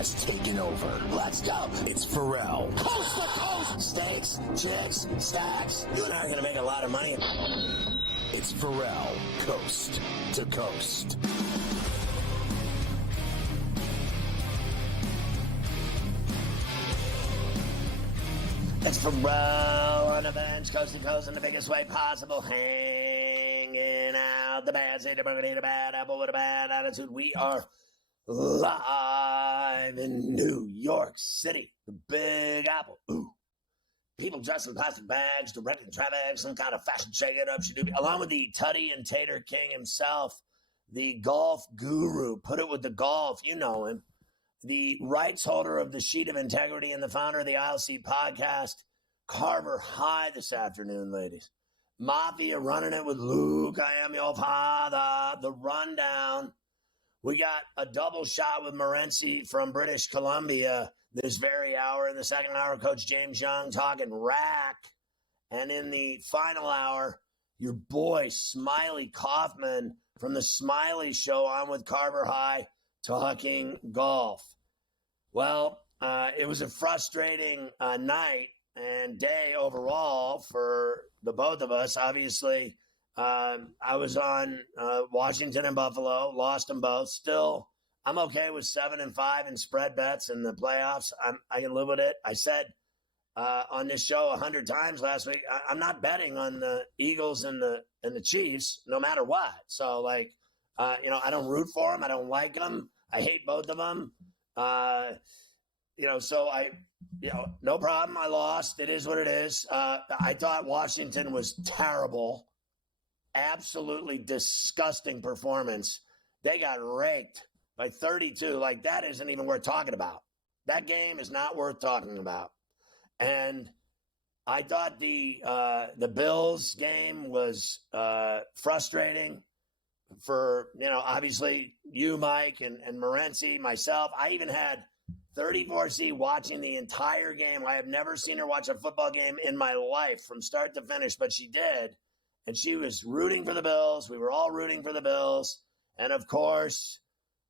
has taken over. Let's go. It's Ferrall. Coast to coast. Steaks, chicks, stacks. You and I are going to make a lot of money. It's Ferrall, coast to coast. It's Ferrall on the bench, coast to coast in the biggest way possible. Hanging out. The bad say the burger, the bad apple with a bad attitude. We are live in New York City, the Big Apple. Ooh. People dressed in plastic bags, directing traffic, some kind of fashion shake-it-up. Along with the Tutty and Tater King himself, the golf guru, put it with the golf, you know him, the rights holder of the Sheet of Integrity and the founder of the ILC podcast, Carver High this afternoon, ladies. Mafia running it with Luke, I am your father, the rundown. We got a double shot with Morency from British Columbia this very hour. In the second hour, Coach James Young talking rack. And in the final hour, your boy Smiley Kaufman from the Smiley Show on with Carver High talking golf. Well, it was a frustrating night and day overall for the both of us. Obviously, I was on Washington and Buffalo, lost them both. Still, I'm okay with 7-5 in spread bets in the playoffs. I can live with it. I said on this show 100 times last week, I'm not betting on the Eagles and the Chiefs no matter what. So, I don't root for them. I don't like them. I hate both of them. No problem. I lost. It is what it is. I thought Washington was terrible. Absolutely disgusting performance. They got raked by 32. That isn't even worth talking about. That game is not worth talking about. And I thought the Bills game was frustrating for, obviously you, Mike, and Morency, myself. I even had 34C watching the entire game. I have never seen her watch a football game in my life from start to finish, but she did. And she was rooting for the Bills. We were all rooting for the Bills. And, of course,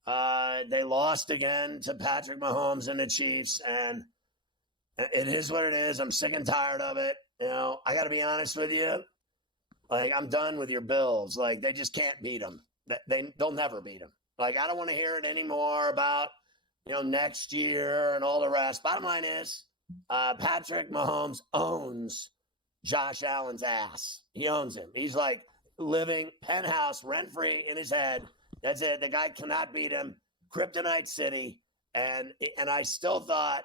they lost again to Patrick Mahomes and the Chiefs. And it is what it is. I'm sick and tired of it. I got to be honest with you. I'm done with your Bills. They just can't beat them. They'll never beat them. I don't want to hear it anymore about, next year and all the rest. Bottom line is Patrick Mahomes owns Josh Allen's ass. He owns him. He's living penthouse rent-free in his head. That's it. The guy cannot beat him. Kryptonite City. And I still thought,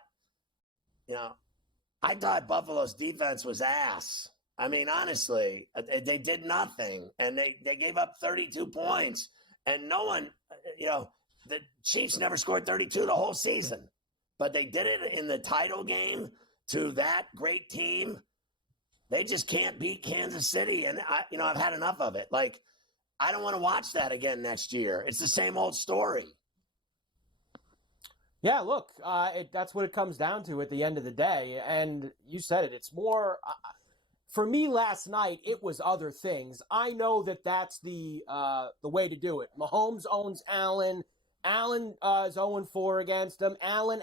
I thought Buffalo's defense was ass. I mean, honestly, they did nothing. And they gave up 32 points. And no one, the Chiefs never scored 32 the whole season. But they did it in the title game to that great team. They just can't beat Kansas City, and I've had enough of it. I don't want to watch that again next year. It's the same old story. Yeah, look, that's what it comes down to at the end of the day. And you said it. It's more for me last night. It was other things. I know that's the way to do it. Mahomes owns Allen. Allen is 0-4 against him. Allen.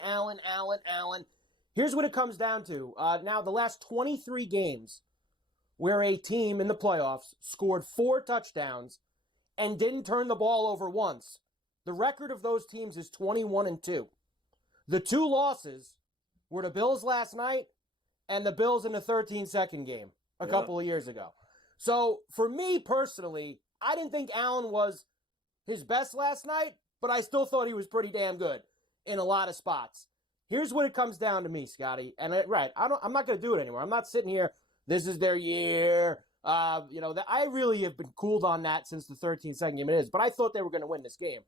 Here's what it comes down to. Now, the last 23 games where a team in the playoffs scored 4 touchdowns and didn't turn the ball over once, the record of those teams is 21-2. The 2 losses were the Bills last night and the Bills in the 13-second game a couple of years ago. So, for me personally, I didn't think Allen was his best last night, but I still thought he was pretty damn good in a lot of spots. Here's what it comes down to me, Scotty. And I'm not going to do it anymore. I'm not sitting here. This is their year. I really have been cooled on that since the 13-second game it is. But I thought they were going to win this game.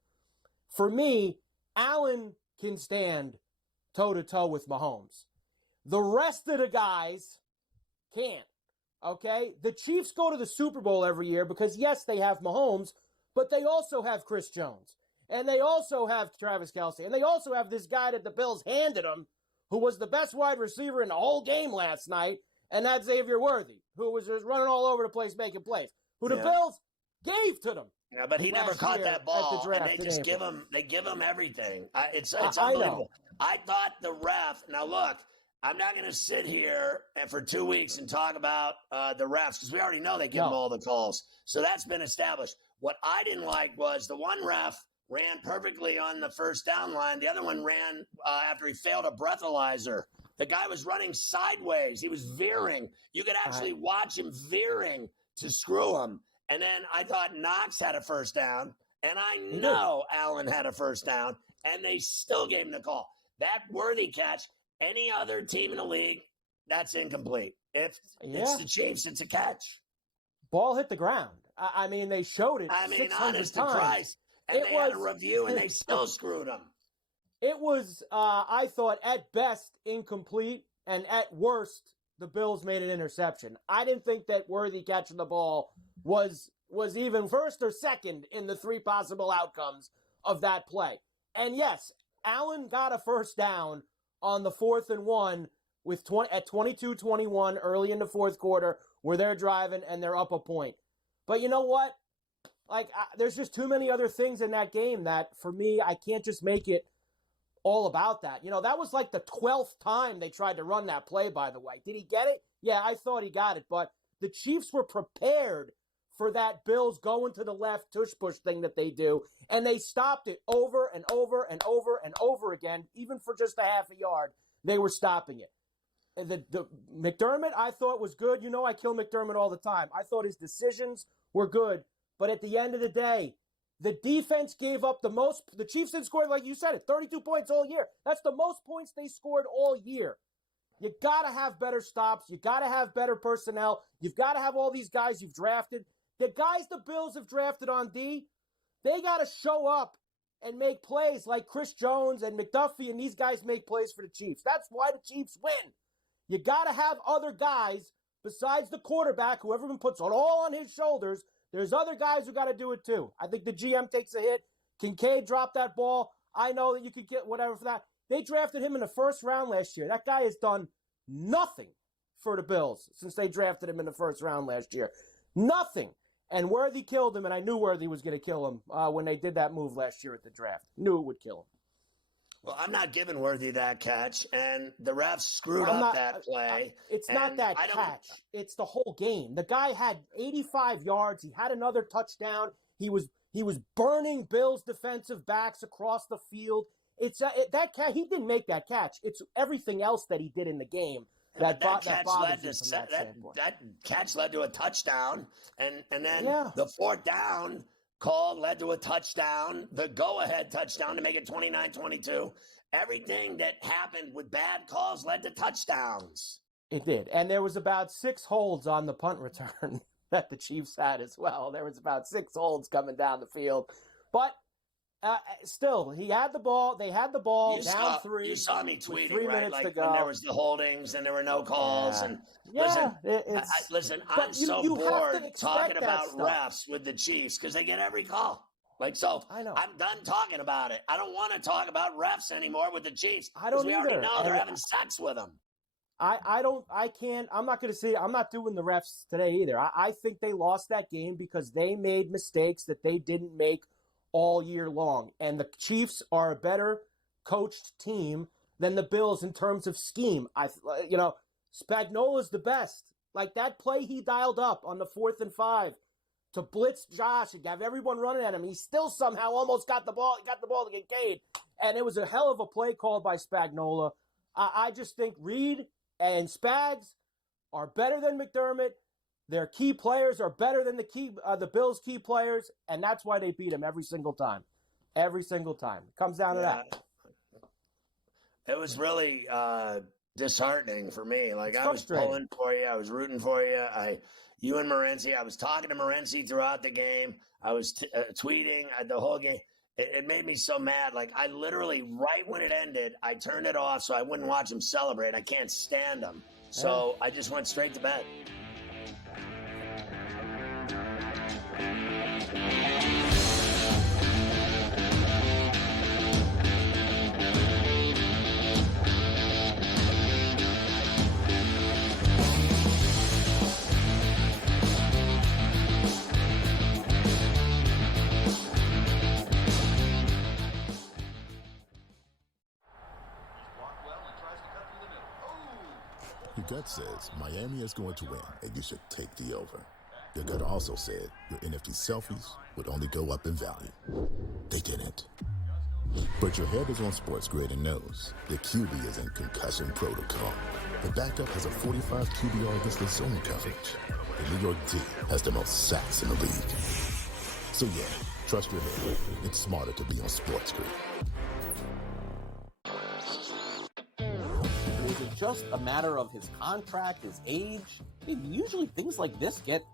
For me, Allen can stand toe-to-toe with Mahomes. The rest of the guys can't. Okay? The Chiefs go to the Super Bowl every year because, yes, they have Mahomes, but they also have Chris Jones. And they also have Travis Kelce. And they also have this guy that the Bills handed them, who was the best wide receiver in the whole game last night, and that's Xavier Worthy, who was just running all over the place making plays. The Bills gave to them. Yeah, but he never last caught year that ball, at the draft and they in just April. give him everything. It's I unbelievable. know. I thought the ref. Now look, I'm not going to sit here and for 2 weeks and talk about the refs because we already know they give them all the calls. So that's been established. What I didn't like was the one ref ran perfectly on the first down line. The other one ran after he failed a breathalyzer. The guy was running sideways. He was veering. You could actually watch him veering to screw him. And then I thought Knox had a first down, and I know Allen had a first down, and they still gave him the call. That Worthy catch, any other team in the league, that's incomplete. If it's the Chiefs, it's a catch. Ball hit the ground. I mean, they showed it. I mean, 600 honest times. to Christ. And they had a review, and they still screwed him. It was, I thought, at best, incomplete, and at worst, the Bills made an interception. I didn't think that Worthy catching the ball was even first or second in the three possible outcomes of that play. And yes, Allen got a first down on the 4th and 1 at 22-21 early in the fourth quarter where they're driving and they're up a point. But you know what? Like, there's just too many other things in that game that, for me, I can't just make it all about that. You know, that was like the 12th time they tried to run that play, by the way. Did he get it? Yeah, I thought he got it. But the Chiefs were prepared for that Bills going to the left tush-push thing that they do, and they stopped it over and over and over and over again, even for just a half a yard. They were stopping it. The McDermott, I thought, was good. You know I kill McDermott all the time. I thought his decisions were good. But at the end of the day, the defense gave up the most. The Chiefs didn't score, like you said, 32 points all year. That's the most points they scored all year. You got to have better stops. You got to have better personnel. You've got to have all these guys you've drafted. The guys the Bills have drafted on D, they got to show up and make plays like Chris Jones and McDuffie and these guys make plays for the Chiefs. That's why the Chiefs win. You got to have other guys besides the quarterback, who everyone puts it all on his shoulders. There's other guys who got to do it too. I think the GM takes a hit. Kincaid dropped that ball. I know that you could get whatever for that. They drafted him in the first round last year. That guy has done nothing for the Bills since they drafted him in the first round last year. Nothing. And Worthy killed him, and I knew Worthy was going to kill him when they did that move last year at the draft. Knew it would kill him. Well, I'm not giving Worthy that catch, and the refs screwed up that play. It's not that catch. It's the whole game. The guy had 85 yards. He had another touchdown. He was burning Bills defensive backs across the field. That catch. He didn't make that catch. It's everything else that he did in the game. That catch led to a touchdown, and then the fourth down call led to a touchdown, the go-ahead touchdown to make it 29-22. Everything that happened with bad calls led to touchdowns. It did, and there was about 6 holds on the punt return that the Chiefs had as well. There was about 6 holds coming down the field, but still, he had the ball. They had the ball down 3. You saw me tweeting, 3 right? minutes Like to go. when there was the holdings and there were no calls. Yeah. And Yeah, listen, I'm so bored talking about refs with the Chiefs because they get every call. Like, so I know. I'm done talking about it. I don't want to talk about refs anymore with the Chiefs. I don't we either. already know they're having sex with them. I'm not going to say, I'm not doing the refs today either. I think they lost that game because they made mistakes that they didn't make all year long. And the Chiefs are a better coached team than the Bills in terms of scheme. Spagnola's the best. Like that play he dialed up on the 4th and 5 to blitz Josh and have everyone running at him. He still somehow almost got the ball. He got the ball to Kincaid. And it was a hell of a play called by Spagnola. I just think Reed and Spags are better than McDermott. Their key players are better than the Bills' key players, and that's why they beat them every single time. Every single time. It comes down to that. It was really disheartening for me. Like, I was frustrating. pulling for you. I was rooting for you. You and Morency, I was talking to Morency throughout the game. I was tweeting the whole game. It made me so mad. Like, I literally, right when it ended, I turned it off so I wouldn't watch him celebrate. I can't stand him. So I just went straight to bed. Your gut says Miami is going to win, and you should take the over. Your gut also said your NFT selfies would only go up in value. They didn't. But your head is on SportsGrid and knows the QB is in concussion protocol. The backup has a 45 QBR against the zone coverage. The New York D has the most sacks in the league. So yeah, trust your head. It's smarter to be on SportsGrid. Was it just a matter of his contract, his age? I mean, usually things like this get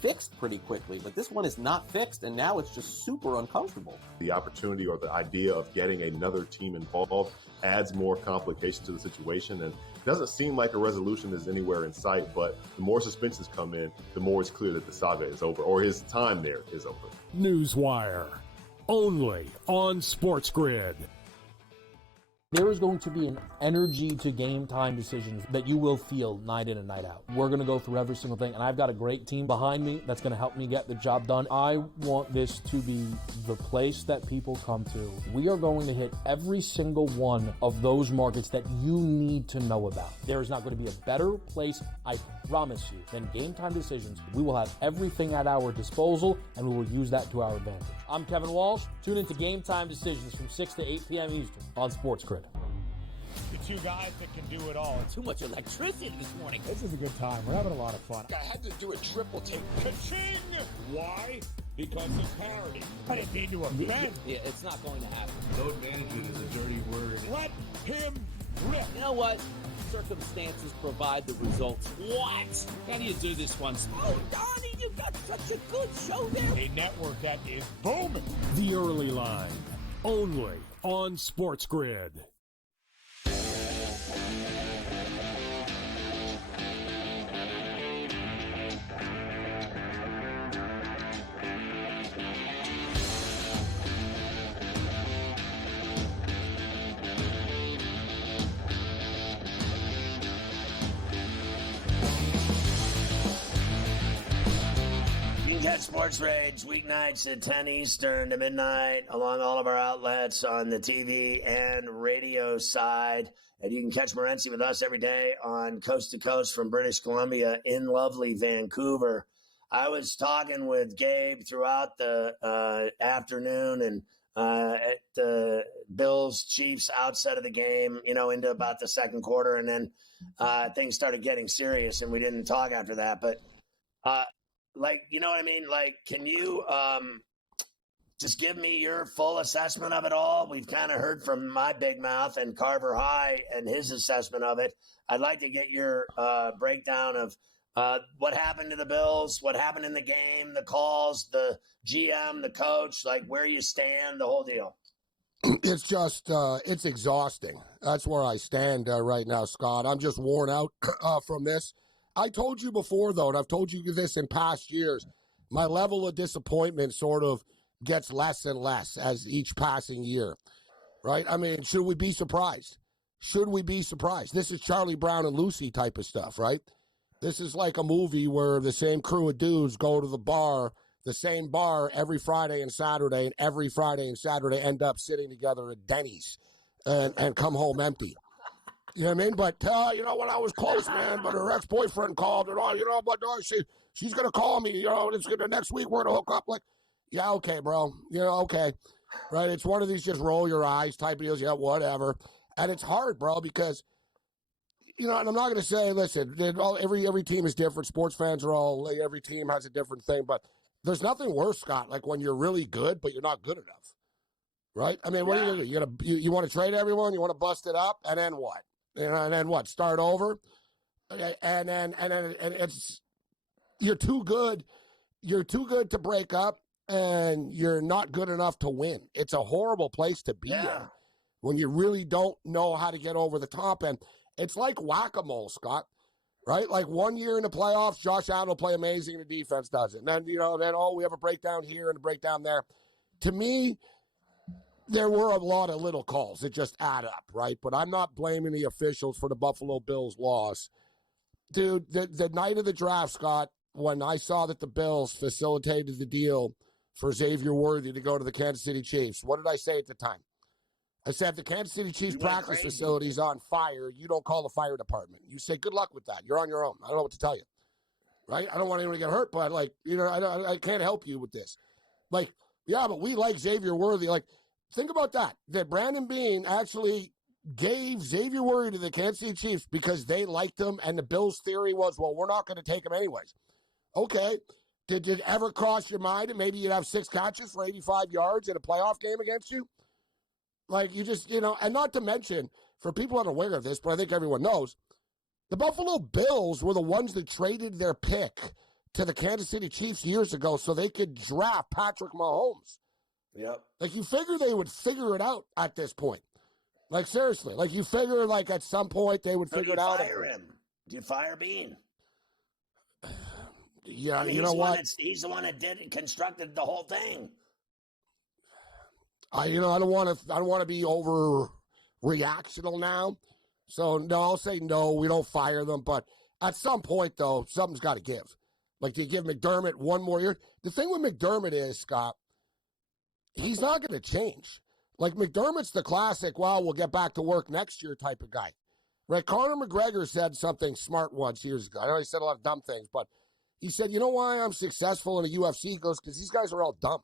fixed pretty quickly, but this one is not fixed, and now it's just super uncomfortable. The opportunity or the idea of getting another team involved adds more complication to the situation, and it doesn't seem like a resolution is anywhere in sight, but the more suspensions come in, the more it's clear that the saga is over, or his time there is over. Newswire, only on SportsGrid. There is going to be an energy to game time decisions that you will feel night in and night out. We're going to go through every single thing, and I've got a great team behind me that's going to help me get the job done. I want this to be the place that people come to. We are going to hit every single one of those markets that you need to know about. There is not going to be a better place, I promise you, than game time decisions. We will have everything at our disposal, and we will use that to our advantage. I'm Kevin Walsh. Tune into Game Time Decisions from 6 to 8 p.m. Eastern on SportsGrid. The two guys that can do it all. Too much electricity this morning. This is a good time. We're having a lot of fun. I had to do a triple take. Ka-ching! Why? Because it's parody. I didn't mean to offend. Yeah, it's not going to happen. Load management is a dirty word. Let him rip. You know what? Circumstances provide the results. What? How do you do this one? Oh, Donnie, you got such a good show there. A network that is booming. The Early Line, only on SportsGrid. Catch Sports Rage weeknights at 10 Eastern to midnight along all of our outlets on the TV and radio side. And you can catch Morency with us every day on Coast to Coast from British Columbia in lovely Vancouver. I was talking with Gabe throughout the afternoon and at the Bills Chiefs outset of the game, into about the second quarter. And then things started getting serious and we didn't talk after that. But you know what I mean? Can you just give me your full assessment of it all? We've kind of heard from my big mouth and Carver High and his assessment of it. I'd like to get your breakdown of what happened to the Bills, what happened in the game, the calls, the GM, the coach, where you stand, the whole deal. It's just, it's exhausting. That's where I stand right now, Scott. I'm just worn out from this. I told you before, though, and I've told you this in past years, my level of disappointment sort of gets less and less as each passing year, right? I mean, should we be surprised? Should we be surprised? This is Charlie Brown and Lucy type of stuff, right? This is like a movie where the same crew of dudes go to the same bar every Friday and Saturday, and every Friday and Saturday end up sitting together at Denny's and come home empty. You know what I mean? But, when I was close, man, but her ex-boyfriend called and, she's going to call me, next week we're going to hook up. Yeah, okay, bro. Okay. Right? It's one of these just roll your eyes type of deals. Yeah, whatever. And it's hard, bro, because, and I'm not going to say, listen, every team is different. Sports fans are every team has a different thing. But there's nothing worse, Scott, when you're really good, but you're not good enough. Right? I mean, what are you going to do? You want to trade everyone? You want to bust it up? And then what? And then what? Start over, and then it's you're too good. You're too good to break up, and you're not good enough to win. It's a horrible place to be in when you really don't know how to get over the top. And it's like whack-a-mole, Scott. Right? 1 year in the playoffs, Josh Allen will play amazing, and the defense doesn't. And then we have a breakdown here and a breakdown there. To me, there were a lot of little calls that just add up, right? But I'm not blaming the officials for the Buffalo Bills loss. Dude, the night of the draft, Scott, when I saw that the Bills facilitated the deal for Xavier Worthy to go to the Kansas City Chiefs, what did I say at the time? I said, if the Kansas City Chiefs You went practice crazy. facility is on fire, you don't call the fire department. You say, good luck with that. You're on your own. I don't know what to tell you. Right? I don't want anyone to get hurt, but, like, you know, I can't help you with this. Like, yeah, but we like Xavier Worthy. Like, think about that. That Brandon Beane actually gave Xavier Worthy to the Kansas City Chiefs because they liked him, and the Bills' theory was, well, we're not going to take him anyways. Okay. Did it ever cross your mind that maybe you'd have 6 catches for 85 yards in a playoff game against you? Like, you just, you know, and not to mention, for people unaware of this, but I think everyone knows, the Buffalo Bills were the ones that traded their pick to the Kansas City Chiefs years ago so they could draft Patrick Mahomes. Yep. Like, you figure they would figure it out at this point. Like, seriously. Like, you figure, like, at some point they would figure it out. Do you fire him? Do you fire Beane? Yeah, I mean, you know what? He's the one that constructed the whole thing. I don't want to be overreactional now. So, no, I'll say no, we don't fire them. But at some point, though, something's got to give. Like, do you give McDermott one more year? The thing with McDermott is, Scott, he's not going to change. Like, McDermott's the classic, well, we'll get back to work next year type of guy. Right? Conor McGregor said something smart once years ago. I know he said a lot of dumb things, but he said, you know why I'm successful in the UFC? He goes, because these guys are all dumb.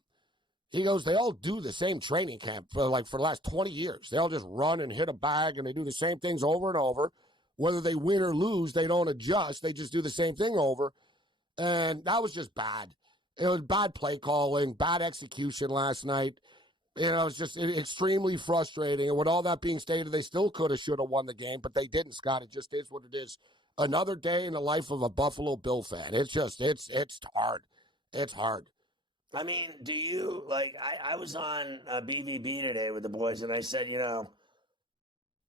He goes, they all do the same training camp for the last 20 years. They all just run and hit a bag, and they do the same things over and over. Whether they win or lose, they don't adjust. They just do the same thing over. And that was just bad. It was bad play calling, bad execution last night. You know, it was just extremely frustrating. And with all that being stated, they still could have, should have won the game, but they didn't, Scott. It just is what it is. Another day in the life of a Buffalo Bill fan. It's just, it's hard. It's hard. I mean, do you, like, I was on BVB today with the boys, and I said,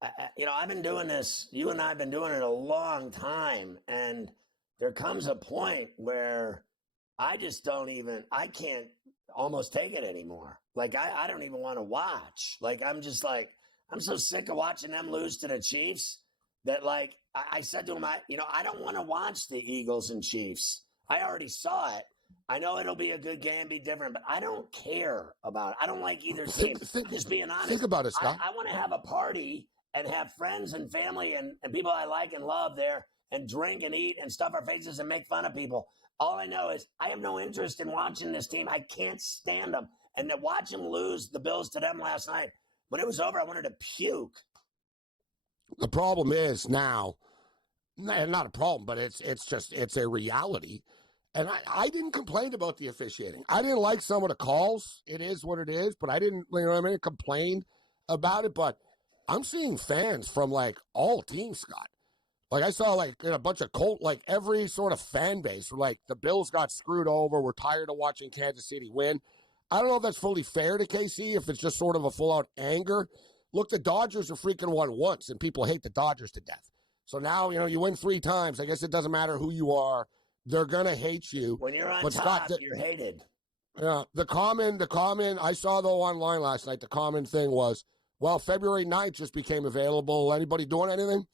I've been doing this, you and I have been doing it a long time, and there comes a point where I can't almost take it anymore. Like, I don't even want to watch. Like, I'm just like, I'm so sick of watching them lose to the Chiefs that, like, I said to him, I don't want to watch the Eagles and Chiefs. I already saw it. I know it'll be a good game, be different, but I don't care about it. I don't like either team. Just being honest. Think about it, Scott. I want to have a party and have friends and family and people I like and love there and drink and eat and stuff our faces and make fun of people. All I know is I have no interest in watching this team. I can't stand them. And to watch them lose the Bills to them last night, when it was over, I wanted to puke. The problem is now, not a problem, but it's a reality. And I didn't complain about the officiating. I didn't like some of the calls. It is what it is, but I didn't, complain about it. But I'm seeing fans from, like, all teams, Scott. Like, I saw, like, a bunch of every sort of fan base. Like, the Bills got screwed over. We're tired of watching Kansas City win. I don't know if that's fully fair to KC, if it's just sort of a full-out anger. Look, the Dodgers have freaking won once, and people hate the Dodgers to death. So now, you win 3 times. I guess it doesn't matter who you are. They're going to hate you. When you're on but top, Scott, you're hated. Yeah, the common, I saw, though, online last night, the common thing was, well, February 9th just became available. Anybody doing anything?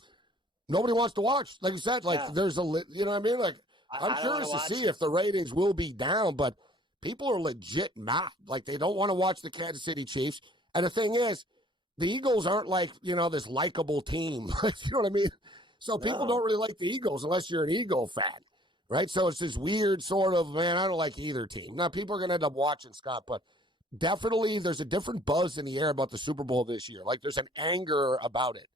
Nobody wants to watch. Like you said, there's a, you know what I mean? Like, I'm curious to see if the ratings will be down, but people are legit mad. Like, they don't want to watch the Kansas City Chiefs. And the thing is, the Eagles aren't like, this likable team. You know what I mean? So people don't really like the Eagles unless you're an Eagle fan. Right? So it's this weird sort of, man, I don't like either team. Now, people are going to end up watching, Scott, but definitely there's a different buzz in the air about the Super Bowl this year. Like, there's an anger about it.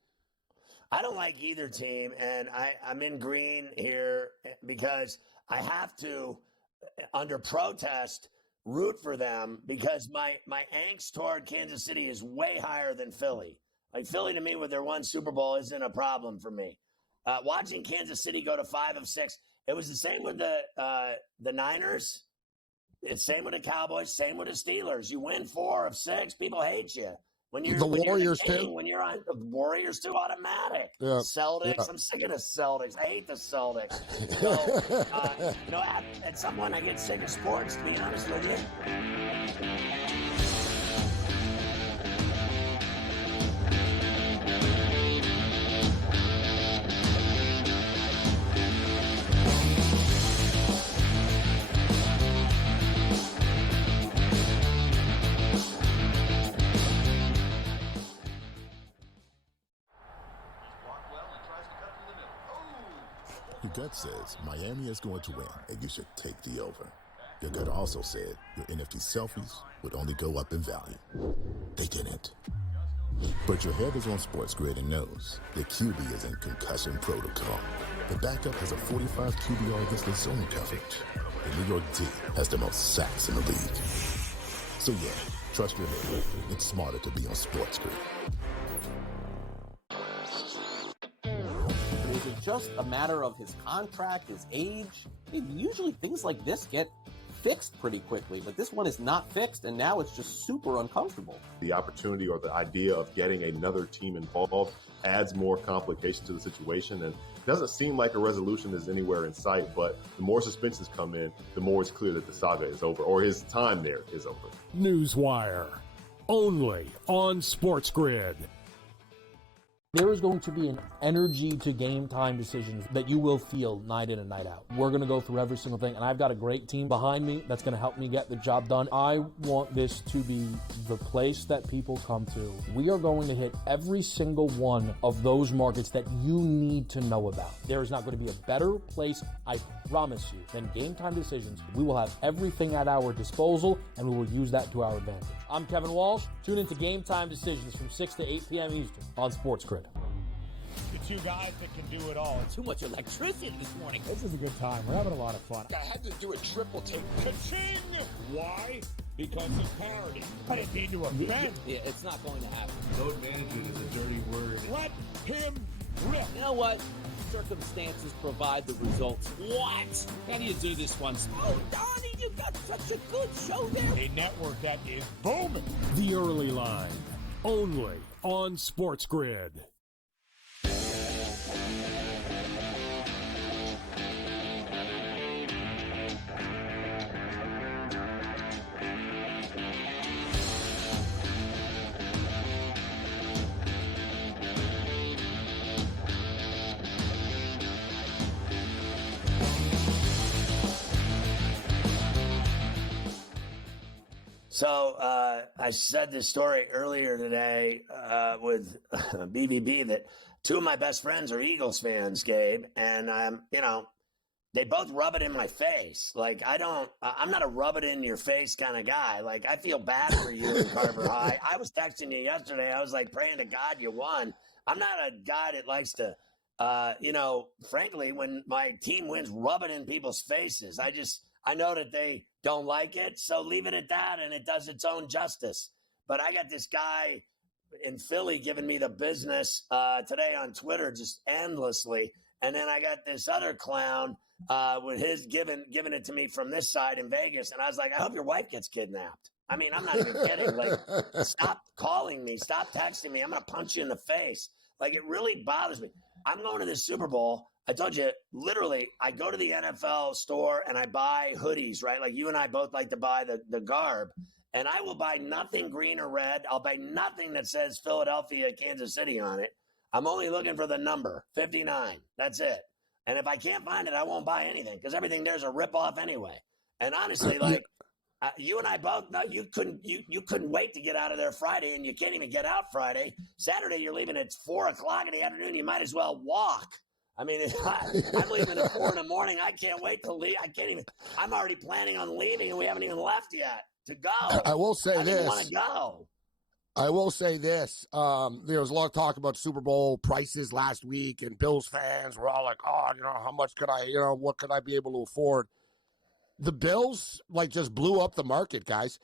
I don't like either team, and I'm in green here because I have to, under protest, root for them because my angst toward Kansas City is way higher than Philly. Like, Philly, to me, with their one Super Bowl isn't a problem for me. Watching Kansas City go to 5 of 6, it was the same with the Niners. It's same with the Cowboys, same with the Steelers. You win 4 of 6, people hate you. When you're the Warriors too. When you're on the Warriors too, automatic. Yeah. Celtics. Yeah. I'm sick of the Celtics. I hate the Celtics. So, at some point I get sick of sports. To be honest with you. Your gut says Miami is going to win, and you should take the over. Your gut also said your NFT selfies would only go up in value. They didn't. But your head is on SportsGrid and knows the QB is in concussion protocol. The backup has a 45 QBR against the zone coverage. The New York D has the most sacks in the league. So yeah, trust your head. It's smarter to be on SportsGrid. Is it just a matter of his contract, his age? I mean, usually things like this get fixed pretty quickly, but this one is not fixed, and now it's just super uncomfortable. The opportunity or the idea of getting another team involved adds more complication to the situation, and it doesn't seem like a resolution is anywhere in sight, but the more suspensions come in, the more it's clear that the saga is over, or his time there is over. Newswire, only on SportsGrid. There is going to be an energy to game time decisions that you will feel night in and night out. We're going to go through every single thing, and I've got a great team behind me that's going to help me get the job done. I want this to be the place that people come to. We are going to hit every single one of those markets that you need to know about. There is not going to be a better place, I promise you, than Game Time Decisions. We will have everything at our disposal, and we will use that to our advantage. I'm Kevin Walsh. Tune into Game Time Decisions from 6 to 8 p.m. Eastern on SportsGrid. The two guys that can do it all. Too much electricity this morning. This is a good time. We're having a lot of fun. I had to do a triple take. Ka-ching! Why? Because of parity. I didn't mean to offend. Yeah, it's not going to happen. Load management is a dirty word. Let him rip. You know what? Circumstances provide the results. What? How do you do this one? Oh, Donnie, you got such a good show there. A network that is booming. The Early Line, only on SportsGrid. So I said this story earlier today with BBB that two of my best friends are Eagles fans, Gabe, and they both rub it in my face. Like I'm not a rub it in your face kind of guy. Like I feel bad for you in Carver High. I was texting you yesterday. I was like praying to God you won. I'm not a guy that likes to, frankly, when my team wins, rub it in people's faces. I know that they don't like it, so leave it at that, and it does its own justice. But I got this guy in Philly giving me the business today on Twitter just endlessly, and then I got this other clown with his giving it to me from this side in Vegas, and I was like, I hope your wife gets kidnapped. I mean, I'm not even kidding. Like, stop calling me. Stop texting me. I'm going to punch you in the face. Like, it really bothers me. I'm going to this Super Bowl. I told you, literally, I go to the NFL store and I buy hoodies, right? Like you and I both like to buy the garb. And I will buy nothing green or red. I'll buy nothing that says Philadelphia, Kansas City on it. I'm only looking for the number, 59. That's it. And if I can't find it, I won't buy anything because everything there's a ripoff anyway. And honestly, like you and I both know you couldn't wait to get out of there Friday, and you can't even get out Friday. Saturday, you're leaving at 4:00 in the afternoon. You might as well walk. I mean, I'm leaving at 4 a.m. I can't wait to leave. I'm already planning on leaving, and we haven't even left yet to go. I will say this. I want to go. I will say this. There was a lot of talk about Super Bowl prices last week, and Bills fans were all like, oh, how much could what could I be able to afford? The Bills, just blew up the market, guys.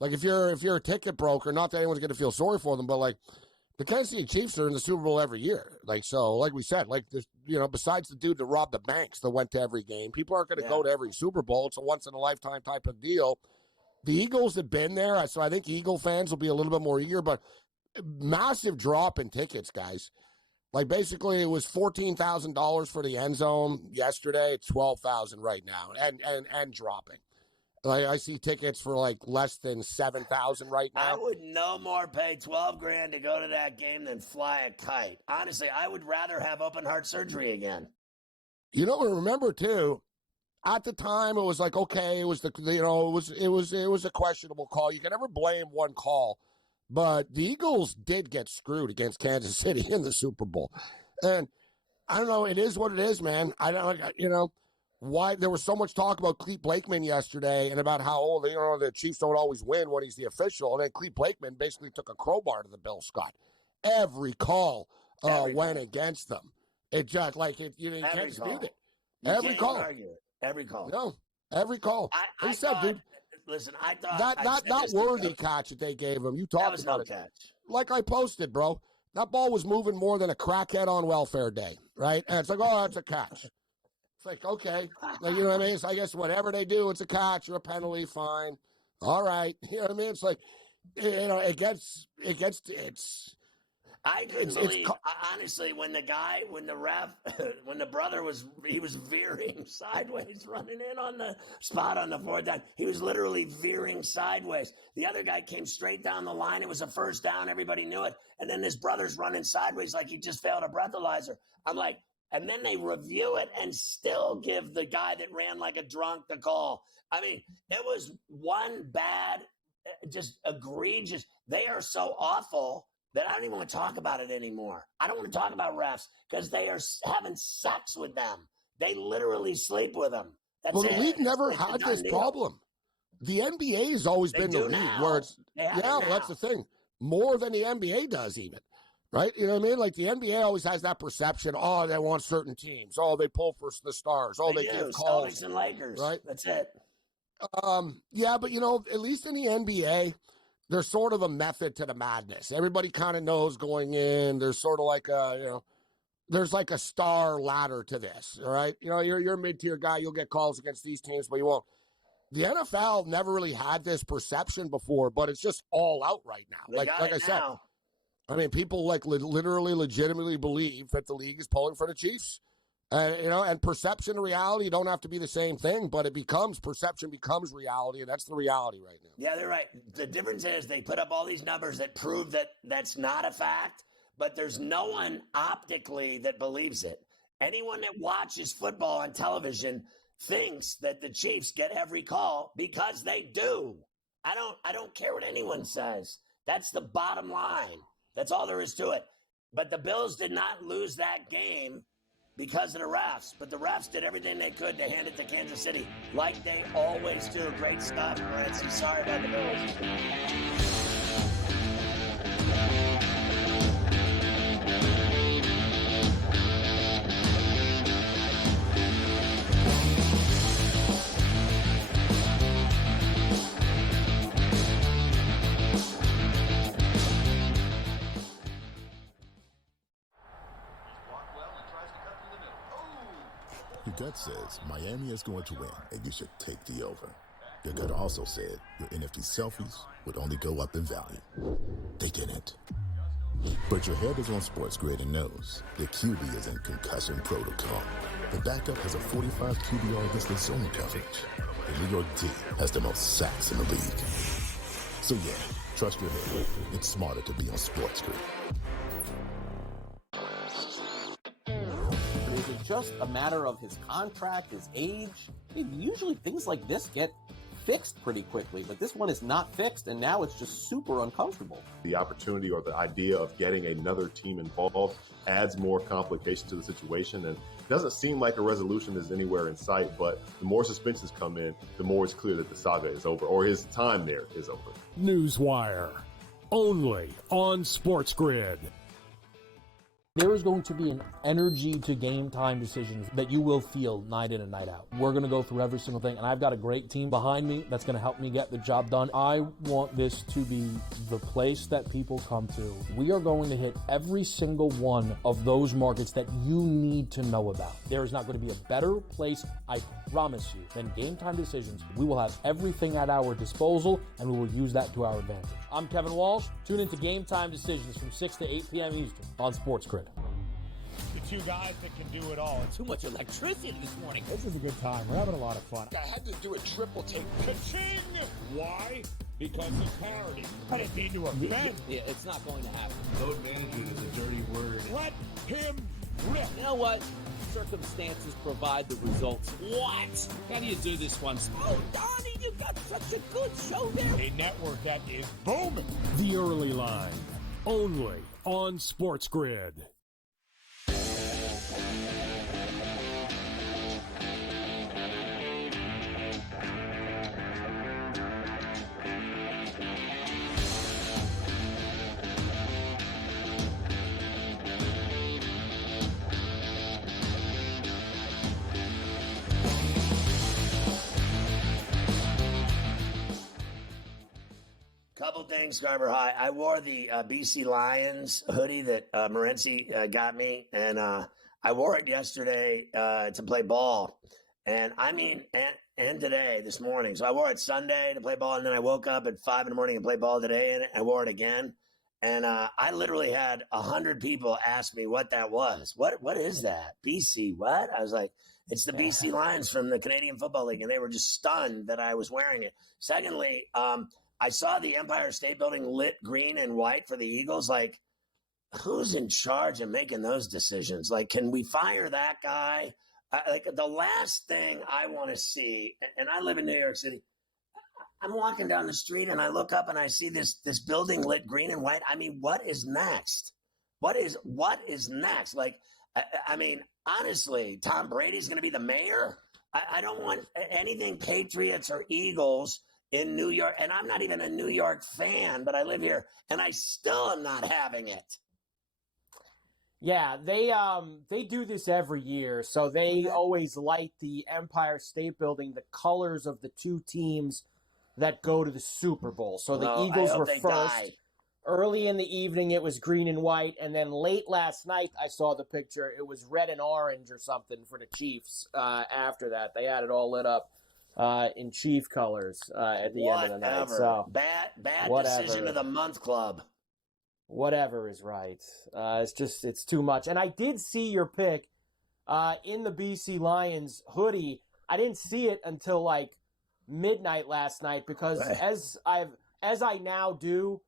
Like, if you're a ticket broker, not that anyone's going to feel sorry for them, but, the Kansas City Chiefs are in the Super Bowl every year. Like we said, besides the dude that robbed the banks that went to every game, people aren't going to go to every Super Bowl. It's a once-in-a-lifetime type of deal. The Eagles have been there, so I think Eagle fans will be a little bit more eager, but massive drop in tickets, guys. Basically, it was $14,000 for the end zone yesterday. It's $12,000 right now, and dropping. I see tickets for less than $7,000 right now. I would no more pay $12,000 to go to that game than fly a kite. Honestly, I would rather have open heart surgery again. Remember too, at the time it was okay, it was it was a questionable call. You can never blame one call, but the Eagles did get screwed against Kansas City in the Super Bowl, and I don't know. It is what it is, man. I don't, why there was so much talk about Clete Blakeman yesterday and about how, the Chiefs don't always win when he's the official. And then Clete Blakeman basically took a crowbar to the Bill, Scott. Every call went against them. It just, you can't dispute it. Every call. Every call. No, every call. I thought, dude. Listen, I thought that worthy catch that they gave him. You talked about it. Catch. Like I posted, bro. That ball was moving more than a crackhead on welfare day, right? And it's like, oh, that's a catch. It's like, okay. You know what I mean? So I guess whatever they do, it's a catch or a penalty, fine. All right. You know what I mean? It's like, I couldn't believe, honestly, when the brother was veering sideways, running in on the spot on the fourth down. He was literally veering sideways. The other guy came straight down the line. It was a first down. Everybody knew it. And then his brother's running sideways like he just failed a breathalyzer. I'm like, and then they review it and still give the guy that ran like a drunk the call. I mean, it was one bad, just egregious. They are so awful that I don't even want to talk about it anymore. I don't want to talk about refs because they are having sex with them. They literally sleep with them. That's the league never had this problem. The NBA has always been the league where it's, that's the thing. More than the NBA does even, right? You know what I mean? Like the NBA always has that perception, oh, they want certain teams. Oh, they pull for the stars. Oh, they give calls. Celtics and Lakers. Right? That's it. Yeah, but, at least in the NBA, there's sort of a method to the madness. Everybody kind of knows going in. There's sort of like there's like a star ladder to this, all right? You're a mid-tier guy. You'll get calls against these teams, but you won't. The NFL never really had this perception before, but it's just all out right now. Like I said, I mean, people literally legitimately believe that the league is pulling for the Chiefs. And perception and reality don't have to be the same thing, but perception becomes reality, and that's the reality right now. Yeah, they're right. The difference is they put up all these numbers that prove that that's not a fact, but there's no one optically that believes it. Anyone that watches football on television thinks that the Chiefs get every call because they do. I don't care what anyone says. That's the bottom line. That's all there is to it. But the Bills did not lose that game because of the refs, but the refs did everything they could to hand it to Kansas City, like they always do. Great stuff, Francis. Sorry about the Bills. Your gut says Miami is going to win, and you should take the over. Your gut also said your NFT selfies would only go up in value. They didn't. But your head is on SportsGrid and knows the QB is in concussion protocol. The backup has a 45 QBR against the zone coverage. The New York D has the most sacks in the league. So yeah, trust your head. It's smarter to be on SportsGrid. Is it just a matter of his contract, his age? Usually things like this get fixed pretty quickly, but this one is not fixed, and now it's just super uncomfortable. The opportunity or the idea of getting another team involved adds more complication to the situation, and it doesn't seem like a resolution is anywhere in sight, but the more suspensions come in, the more it's clear that the saga is over, or his time there is over. Newswire, only on SportsGrid. There is going to be an energy to game time decisions that you will feel night in and night out. We're going to go through every single thing, and I've got a great team behind me that's going to help me get the job done. I want this to be the place that people come to. We are going to hit every single one of those markets that you need to know about. There is not going to be a better place, I promise you, than Game Time Decisions. We will have everything at our disposal, and we will use that to our advantage. I'm Kevin Walsh. Tune into Game Time Decisions from 6 to 8 p.m. Eastern on SportsGrid. The two guys that can do it all. Too much electricity this morning. This is a good time. We're having a lot of fun. I had to do a triple take. Ka-ching! Why? Because of parity. I didn't mean to offend. Yeah, it's not going to happen. Load management is a dirty word. Let him rip. You know what? Circumstances provide the results. What? How do you do this one? Oh, Donnie, you got such a good show there. A network that is booming. The Early Line, only on SportsGrid. things, Garber High. I wore the BC Lions hoodie that Morency got me, and I wore it yesterday to play ball. And I mean, and today, this morning. So I wore it Sunday to play ball, and then I woke up at 5 a.m. and played ball today, and I wore it again. And I literally had 100 people ask me what that was. What is that? BC what? I was like, it's the BC Lions from the Canadian Football League, and they were just stunned that I was wearing it. Secondly, I saw the Empire State Building lit green and white for the Eagles. Like, who's in charge of making those decisions? Like, can we fire that guy? Like, the last thing I want to see, and I live in New York City, I'm walking down the street and I look up and I see this building lit green and white. I mean, what is next? What is next? Like, I mean, honestly, Tom Brady's going to be the mayor? I don't want anything Patriots or Eagles in New York. And I'm not even a New York fan, but I live here and I still am not having it. Yeah, they do this every year. So they always light the Empire State Building, the colors of the two teams that go to the Super Bowl. So the Eagles were first. Early in the evening, it was green and white. And then late last night, I saw the picture. It was red and orange or something for the Chiefs after that. They had it all lit up in Chief colors at the end of the night. So Bad whatever. Decision of the month club. Whatever is right. It's too much. And I did see your pick in the BC Lions hoodie. I didn't see it until like midnight last night because as I now do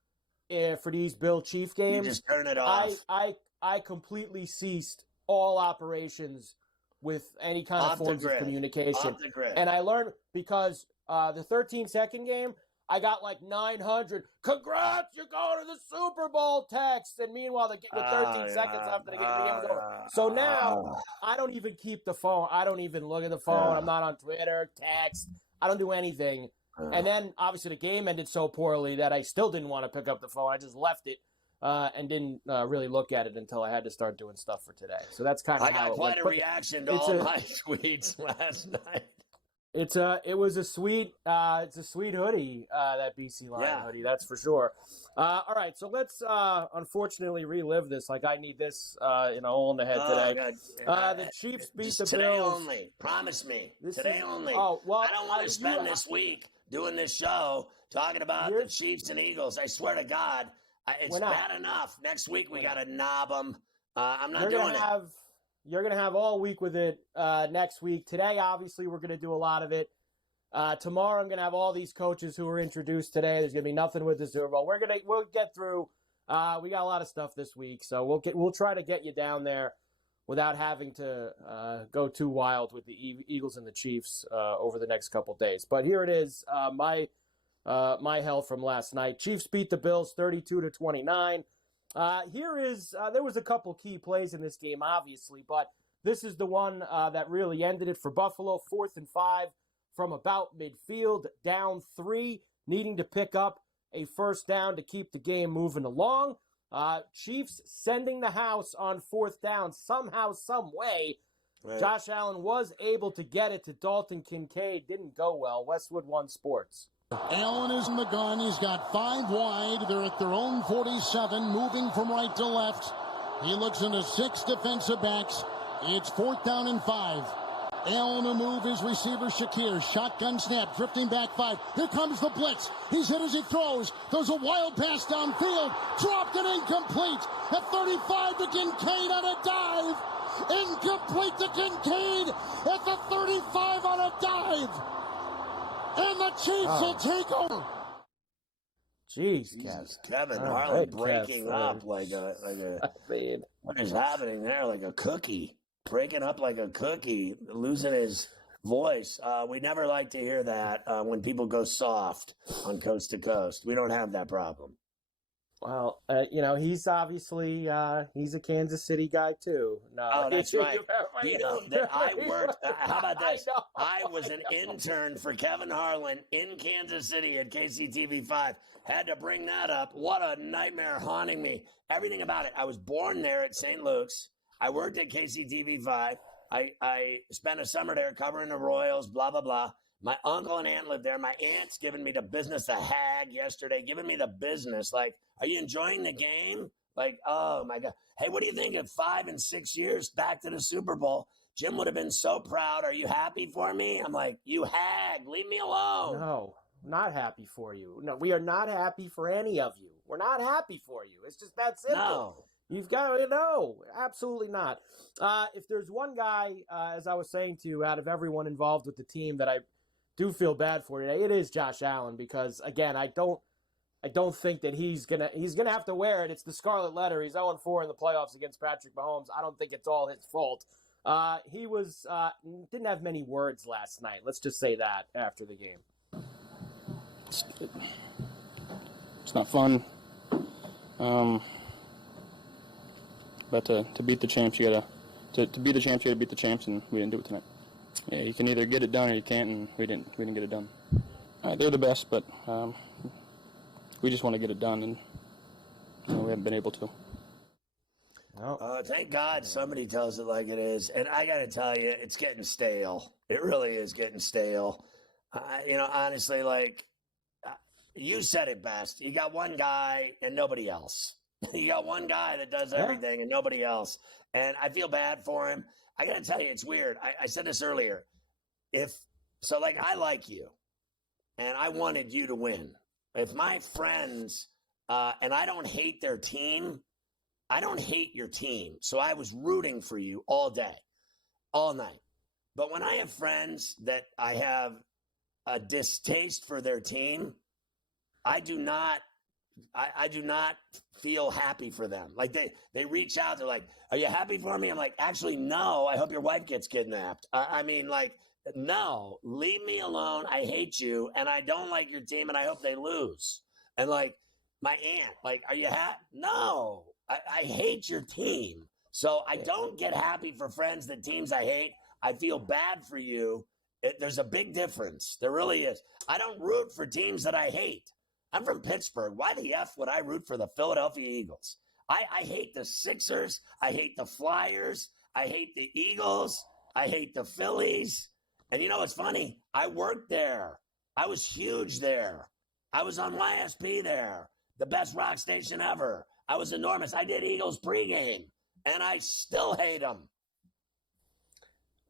for these Bill Chief games, you just turn it off. I completely ceased all operations with any kind of forms of communication. Off the grid. And I learned because the 13-second game, I got like 900. Congrats, you're going to the Super Bowl text. And meanwhile, the 13 seconds after the game was over. So now I don't even keep the phone. I don't even look at the phone. I'm not on Twitter, text. I don't do anything. And then obviously the game ended so poorly that I still didn't want to pick up the phone. I just left it and didn't really look at it until I had to start doing stuff for today. So that's kind of how I got quite a reaction to all my tweets last night. It was a sweet hoodie, that BC Lion hoodie, that's for sure. All right, so let's unfortunately relive this. Like I need this in a hole in the head today. The Chiefs beat the today Bills. Only. Promise me. Today only. Oh well, I don't want to spend this week doing this show talking about the Chiefs and Eagles. I swear to God, it's bad enough. Next week we got to knob them. I'm not doing it. You're going to have all week with it next week. Today, obviously, we're going to do a lot of it. Tomorrow, I'm going to have all these coaches who were introduced today. There's going to be nothing with the Super Bowl. We'll get through. We got a lot of stuff this week, so we'll try to get you down there without having to go too wild with the Eagles and the Chiefs over the next couple days. But here it is, my hell from last night. Chiefs beat the Bills 32-29. There was a couple key plays in this game, obviously, but this is the one that really ended it for Buffalo. 4th and 5 from about midfield, down 3, needing to pick up a first down to keep the game moving along. Chiefs sending the house on 4th down somehow, some way. Right. Josh Allen was able to get it to Dalton Kincaid. Didn't go well. Westwood One Sports. Allen is in the gun. He's got 5 wide. They're at their own 47, moving from right to left. He looks into 6 defensive backs. It's 4th down and 5. Allen to move his receiver, Shakir. Shotgun snap, drifting back 5. Here comes the blitz. He's hit as he throws. There's a wild pass downfield. Dropped and incomplete. At 35 to Kincaid on a dive. Incomplete to Kincaid at the 35 on a dive. And the Chiefs will take over. Jeez, Kevin Harlan breaking up like a what is happening there? Like a cookie. Breaking up like a cookie, losing his voice. We never like to hear that when people go soft on Coast to Coast. We don't have that problem. Well, he's obviously he's a Kansas City guy too. No, oh, that's right. You know that I worked. How about this? I was an intern for Kevin Harlan in Kansas City at KCTV5. Had to bring that up. What a nightmare haunting me. Everything about it. I was born there at St. Luke's. I worked at KCTV5. I spent a summer there covering the Royals. Blah blah blah. My uncle and aunt live there. My aunt's giving me the business, the hag yesterday, giving me the business. Like, are you enjoying the game? Like, oh, my God. Hey, what do you think of 5 and 6 years back to the Super Bowl? Jim would have been so proud. Are you happy for me? I'm like, you hag, leave me alone. No, not happy for you. No, we are not happy for any of you. We're not happy for you. It's just that simple. No. You've got to know. Absolutely not. If there's one guy, as I was saying to you, out of everyone involved with the team that I do feel bad for today, it is Josh Allen, because again, I don't think that he's gonna have to wear it. It's the scarlet letter. He's 0-4 in the playoffs against Patrick Mahomes. I don't think it's all his fault. He didn't have many words last night. Let's just say that after the game. It's not fun. But to beat the champs, you gotta beat the champs, and we didn't do it tonight. Yeah, you can either get it done or you can't, and we didn't get it done. They're the best, but we just want to get it done, and we haven't been able to. No. Thank God somebody tells it like it is, and I got to tell you, it's getting stale. It really is getting stale. Honestly, like you said it best. You got one guy and nobody else. You got one guy that does everything and nobody else. And I feel bad for him. I got to tell you, it's weird. I said this earlier. I like you and I wanted you to win. If my friends, and I don't hate their team, I don't hate your team. So I was rooting for you all day, all night. But when I have friends that I have a distaste for their team, I do not feel happy for them. Like they reach out, they're like, are you happy for me? I'm like, actually, no, I hope your wife gets kidnapped. No, leave me alone. I hate you and I don't like your team and I hope they lose. And like my aunt, like, are you happy? No, I hate your team. So I don't get happy for friends that teams I hate. I feel bad for you. There's a big difference. There really is. I don't root for teams that I hate. I'm from Pittsburgh. Why the F would I root for the Philadelphia Eagles? I hate the Sixers. I hate the Flyers. I hate the Eagles. I hate the Phillies. And you know what's funny? I worked there. I was huge there. I was on YSP there. The best rock station ever. I was enormous. I did Eagles pregame. And I still hate them.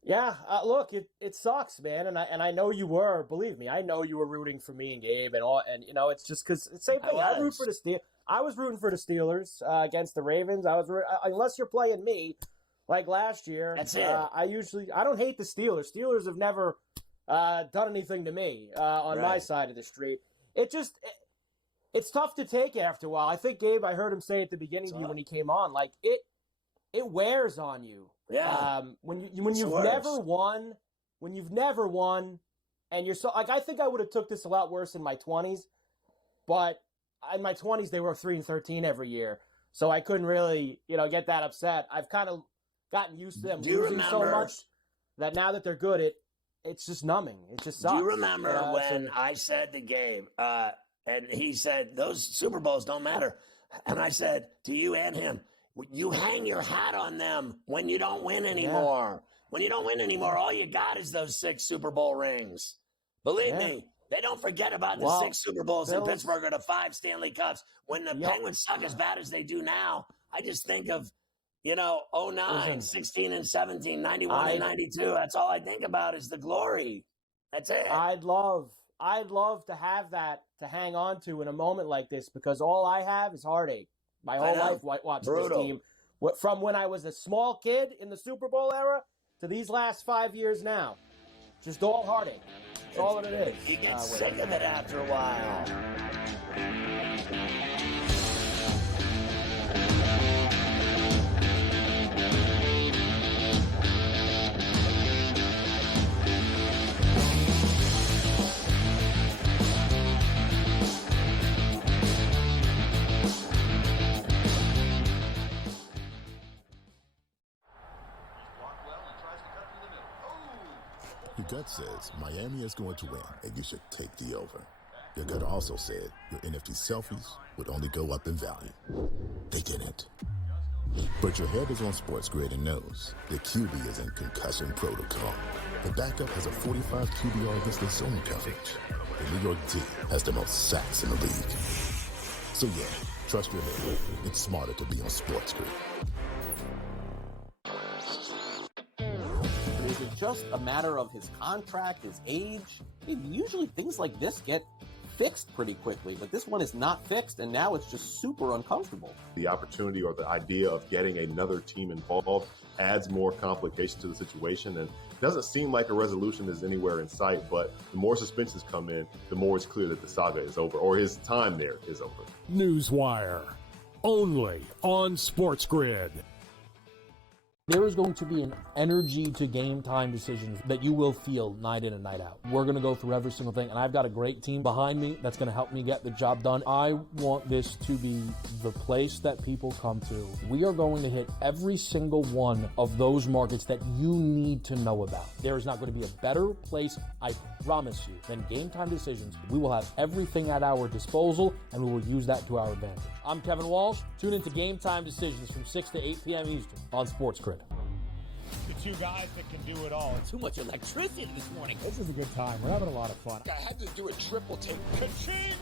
Yeah, look, it sucks, man, and I know you were. Believe me, I know you were rooting for me and Gabe and all, and it's just because same thing. I root for the Steelers. I was rooting for the Steelers against the Ravens. Unless you're playing me, like last year. That's it. I don't hate the Steelers. Steelers have never done anything to me on my side of the street. It's tough to take after a while. I think Gabe, I heard him say at the beginning to you when he came on, like it wears on you. Yeah. When you've never won, and you're so like, I think I would have took this a lot worse in my 20s, but in my 20s they were 3-13 every year, so I couldn't really get that upset. I've kind of gotten used to them losing so much that now that they're good, it's just numbing. It just sucks. Do you remember when I said to Gabe, and he said those Super Bowls don't matter, and I said to you and him, you hang your hat on them when you don't win anymore. Yeah. When you don't win anymore, all you got is those 6 Super Bowl rings. Believe me, they don't forget about the 6 Super Bowls in Pittsburgh or the 5 Stanley Cups. When the Penguins suck as bad as they do now, I just think of, 09, 16 and 17, 91 and 92. That's all I think about is the glory. That's it. I'd love to have that to hang on to in a moment like this, because all I have is heartache. My whole life watching this team, from when I was a small kid in the Super Bowl era to these last 5 years now. Just all heartache. That's all that it is. You get sick of it after a while. Your gut says Miami is going to win, and you should take the over. Your gut also said your NFT selfies would only go up in value. They didn't. But your head is on SportsGrid and knows the QB is in concussion protocol. The backup has a 45 QBR against the zone coverage. The New York D has the most sacks in the league. So yeah, trust your head. It's smarter to be on SportsGrid. Is it just a matter of his contract, his age? Usually things like this get fixed pretty quickly, but this one is not fixed, and now it's just super uncomfortable. The opportunity or the idea of getting another team involved adds more complication to the situation, and it doesn't seem like a resolution is anywhere in sight, but the more suspensions come in, the more it's clear that the saga is over, or his time there is over. Newswire, only on SportsGrid. There is going to be an energy to game time decisions that you will feel night in and night out. We're going to go through every single thing, and I've got a great team behind me that's going to help me get the job done. I want this to be the place that people come to. We are going to hit every single one of those markets that you need to know about. There is not going to be a better place, I promise you, than Game Time Decisions. We will have everything at our disposal, and we will use that to our advantage. I'm Kevin Walsh. Tune into Game Time Decisions from 6 to 8 p.m. Eastern on SportsGrid. The two guys that can do it all. Too much electricity this morning. This is a good time. We're having a lot of fun. I had to do a triple take. Ka-ching!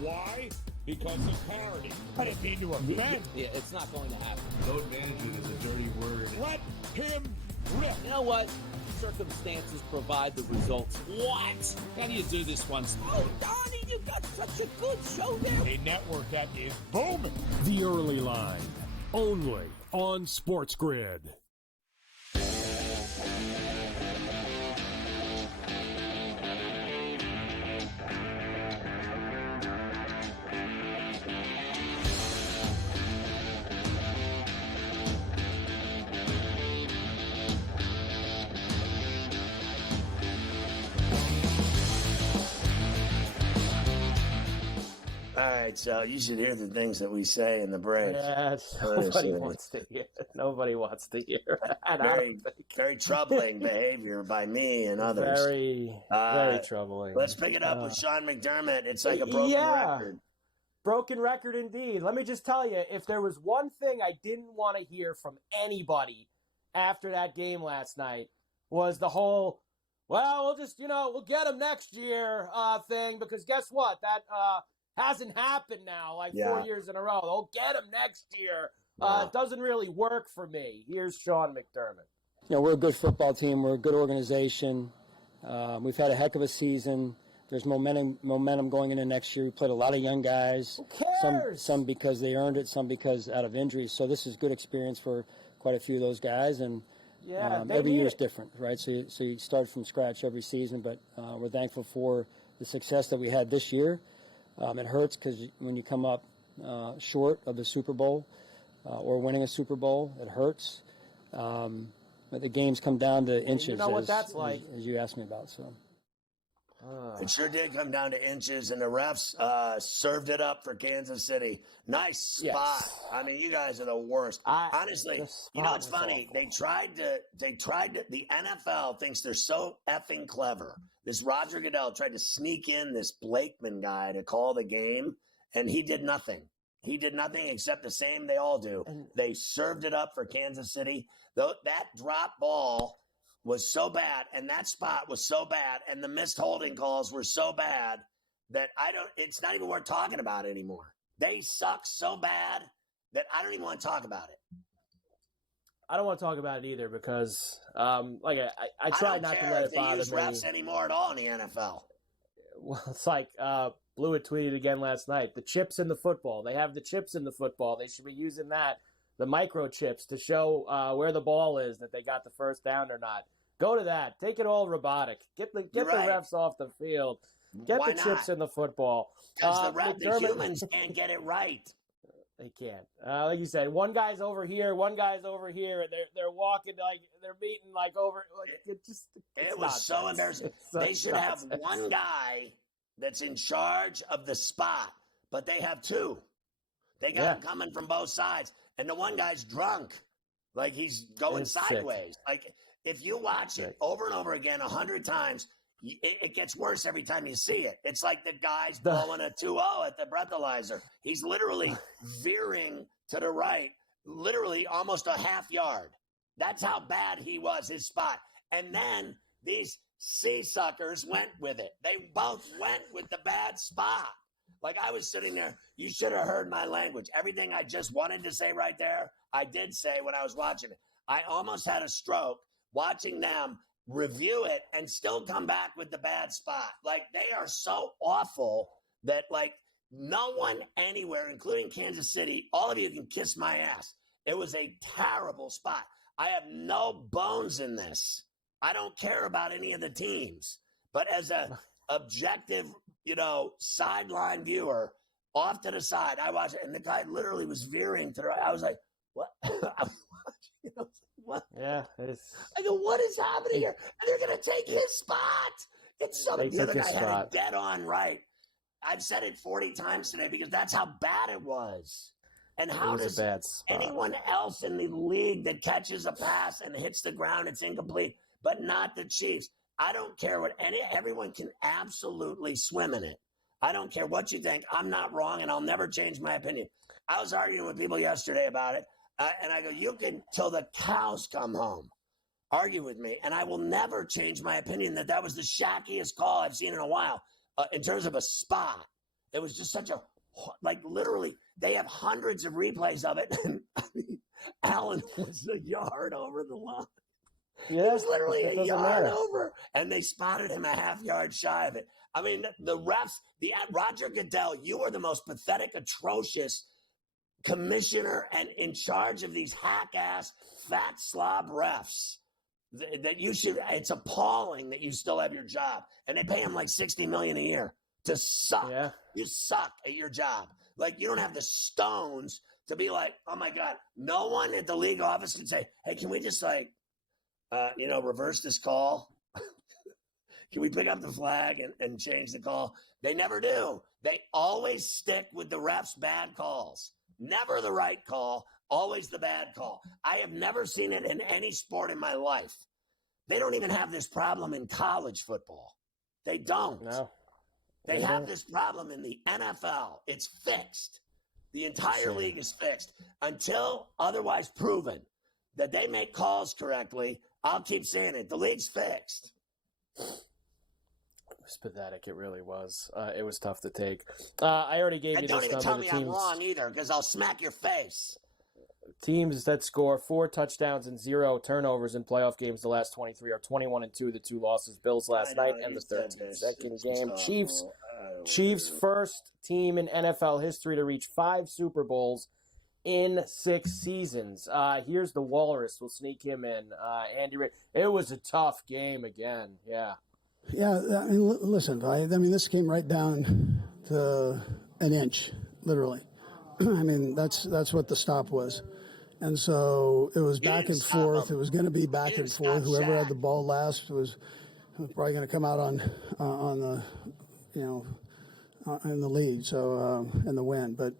Why? Because of parity. I didn't mean to offend. Yeah, it's not going to happen. Load management is a dirty word. Let him rip. You know what? Circumstances provide the results. What? How do you do this one? Oh, Donnie, you got such a good show there. A network that is booming. The Early Line, only on SportsGrid. All right, so you should hear the things that we say in the break. Yes, nobody wants to hear. Nobody wants to hear. Very troubling behavior by me and others. Very troubling. Let's pick it up with Sean McDermott. It's like a broken record. Broken record indeed. Let me just tell you, if there was one thing I didn't want to hear from anybody after that game last night was the whole, well, we'll just, we'll get him next year thing, because guess what? That hasn't happened now, 4 years in a row. They'll get him next year. It doesn't really work for me. Here's Sean McDermott. We're a good football team. We're a good organization. We've had a heck of a season. There's momentum going into next year. We played a lot of young guys. Who cares? Some because they earned it, some because out of injuries. So this is good experience for quite a few of those guys. And every year is different, right? So you start from scratch every season. But we're thankful for the success that we had this year. It hurts because when you come up short of the Super Bowl or winning a Super Bowl, it hurts. But the games come down to inches, you know what that's like, as you asked me about. So it sure did come down to inches, and the refs served it up for Kansas City. Nice spot. Yes. I mean, you guys are the worst. Honestly, it's funny. Awful. They tried to. The NFL thinks they're so effing clever. This Roger Goodell tried to sneak in this Blakeman guy to call the game, and he did nothing. He did nothing except the same they all do. They served it up for Kansas City. Though that drop ball was so bad, and that spot was so bad, and the missed holding calls were so bad that it's not even worth talking about anymore. They suck so bad that I don't even want to talk about it. I don't want to talk about it either because, I try not to let it bother me. They use refs anymore at all in the NFL. Well, it's like Blue had tweeted again last night. The chips in the football. They have the chips in the football. They should be using that, the microchips, to show where the ball is, that they got the first down or not. Go to that. Take it all robotic. Get the refs off the field. Get the chips in the football. Because the humans can't get it right. They can't. Like you said, one guy's over here, and they're walking they're meeting over. It was so embarrassing. They should have one guy that's in charge of the spot, but they have two. They got him coming from both sides, and the one guy's drunk, like he's going sideways. Sick. Like if you watch it over and over again 100 times. It gets worse every time you see it. It's like the guy's blowing a 2-0 at the breathalyzer. He's literally veering to the right literally almost a half yard. That's how bad he was, his spot. And then these sea-suckers went with it. They both went with the bad spot. Like, I was sitting there, you should have heard my language. Everything I just wanted to say right there, I did say when I was watching it. I almost had a stroke watching them review it and still come back with the bad spot. Like, they are so awful that, like, no one anywhere, including Kansas City, all of you can kiss my ass. It was a terrible spot. I have no bones in this. I don't care about any of the teams. But as a objective, sideline viewer, off to the side, I watched it, and the guy literally was veering to the right. I was like, what? I was watching, what? Yeah. I go, what is happening here? And they're going to take his spot. It's something the other guy had it dead on right. I've said it 40 times today because that's how bad it was. And how does anyone else in the league that catches a pass and hits the ground, it's incomplete, but not the Chiefs? I don't care what everyone can absolutely swim in it. I don't care what you think. I'm not wrong, and I'll never change my opinion. I was arguing with people yesterday about it, and I go, you can, till the cows come home, argue with me, and I will never change my opinion that was the shackiest call I've seen in a while in terms of a spot. It was just such a, like, literally, they have hundreds of replays of it, and I mean, Allen was a yard over the line. Yeah, it was literally a yard over, and they spotted him a half yard shy of it. I mean, the refs, Roger Goodell, you are the most pathetic, atrocious commissioner and in charge of these hack-ass, fat slob refs. That you should. It's appalling that you still have your job, and they pay him like $60 million a year to suck. Yeah. You suck at your job. Like, you don't have the stones to be like, oh my God. No one at the league office can say, hey, can we just reverse this call? Can we pick up the flag and change the call? They never do. They always stick with the refs' bad calls. Never the right call, always the bad call. I have never seen it in any sport in my life. They don't even have this problem in college football. They don't. No. They have this problem in the NFL. It's fixed. The entire league is fixed. Until otherwise proven that they make calls correctly, I'll keep saying it. The league's fixed. It was pathetic. It really was. It was tough to take. I already gave you this number. And don't even tell me I'm wrong either, because I'll smack your face. Teams that score 4 touchdowns and 0 turnovers in playoff games the last 23 are 21-2. The 2 losses. Bills last night and the 13th game. Chiefs first team in NFL history to reach 5 Super Bowls in 6 seasons. Here's the Walrus. We'll sneak him in. Andy Reid. It was a tough game again. Yeah. Yeah, I mean, listen, I mean, this came right down to an inch, literally. I mean, that's what the stop was. And so it was back and forth. It was going to be back and forth. Whoever had the ball last was probably going to come out on the, in the lead, so in the win. But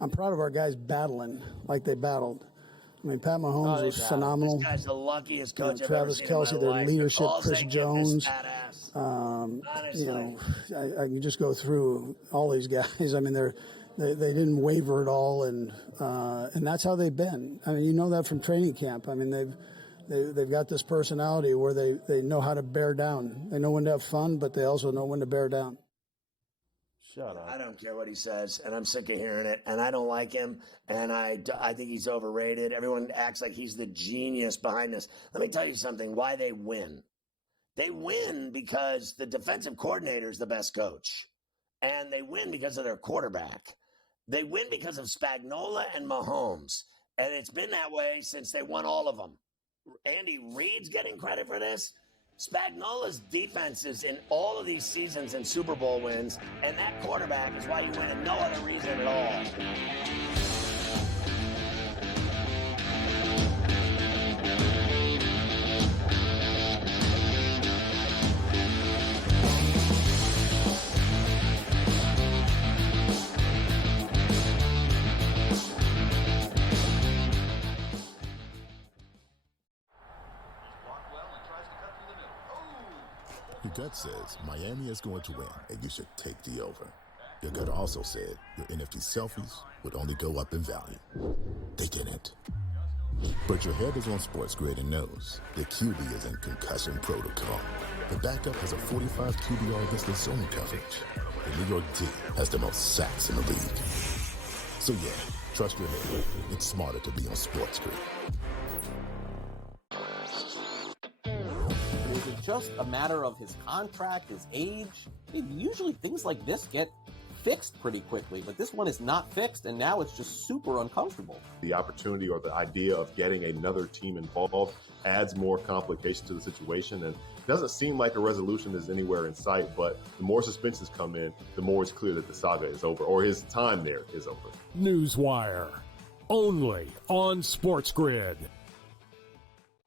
I'm proud of our guys battling like they battled. I mean, Pat Mahomes was phenomenal. This guy's the luckiest coach I've Travis ever seen Kelce, their leadership, Chris Jones. I can just go through all these guys. I mean, they didn't waver at all, and that's how they've been. I mean, you know that from training camp. I mean, they've got this personality where they know how to bear down. They know when to have fun, but they also know when to bear down. Shut up. I don't care what he says, and I'm sick of hearing it, and I don't like him, and I think he's overrated. Everyone acts like he's the genius behind this. Let me tell you something, why they win. They win because the defensive coordinator is the best coach, and they win because of their quarterback. They win because of Spagnuolo and Mahomes, and it's been that way since they won all of them. Andy Reid's getting credit for this. Spagnuolo's defenses in all of these seasons and Super Bowl wins, and that quarterback is why you win, and no other reason at all. Your gut says Miami is going to win, and you should take the over. Your gut also said your NFT selfies would only go up in value. They didn't. But your head is on SportsGrid and knows the QB is in concussion protocol. The backup has a 45 QBR against the zone coverage. The New York D has the most sacks in the league. So yeah, trust your head. It's smarter to be on SportsGrid. Was it just a matter of his contract, his age? Usually things like this get fixed pretty quickly, but this one is not fixed, and now it's just super uncomfortable. The opportunity or the idea of getting another team involved adds more complication to the situation, and it doesn't seem like a resolution is anywhere in sight, but the more suspensions come in, the more it's clear that the saga is over, or his time there is over. Newswire, only on SportsGrid.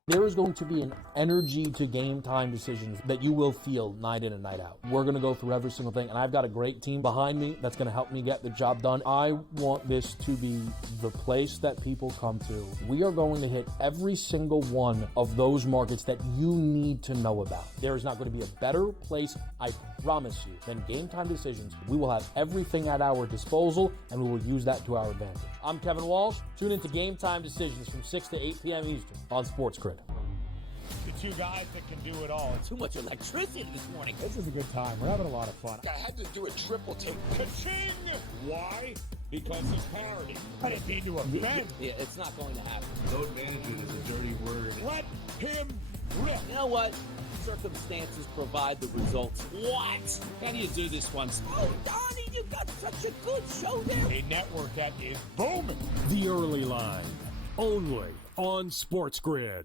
There is going to be an energy to game time decisions that you will feel night in and night out. We're going to go through every single thing, and I've got a great team behind me that's going to help me get the job done. I want this to be the place that people come to. We are going to hit every single one of those markets that you need to know about. There is not going to be a better place, I promise you, than Game Time Decisions. We will have everything at our disposal, and we will use that to our advantage. I'm Kevin Walsh. Tune into Game Time Decisions from 6 to 8 p.m. Eastern on SportsGrid. The two guys that can do it all. Too much electricity this morning. This is a good time. We're having a lot of fun. I had to do a triple take. Ka-ching! Why? Because it's parody. I didn't mean to offend. Yeah, it's not going to happen. Load management is a dirty word. Let him rip. You know what? Circumstances provide the results. What? How do you do this one? Oh, Donnie, you got such a good show there. A network that is booming. The Early Line, only on SportsGrid.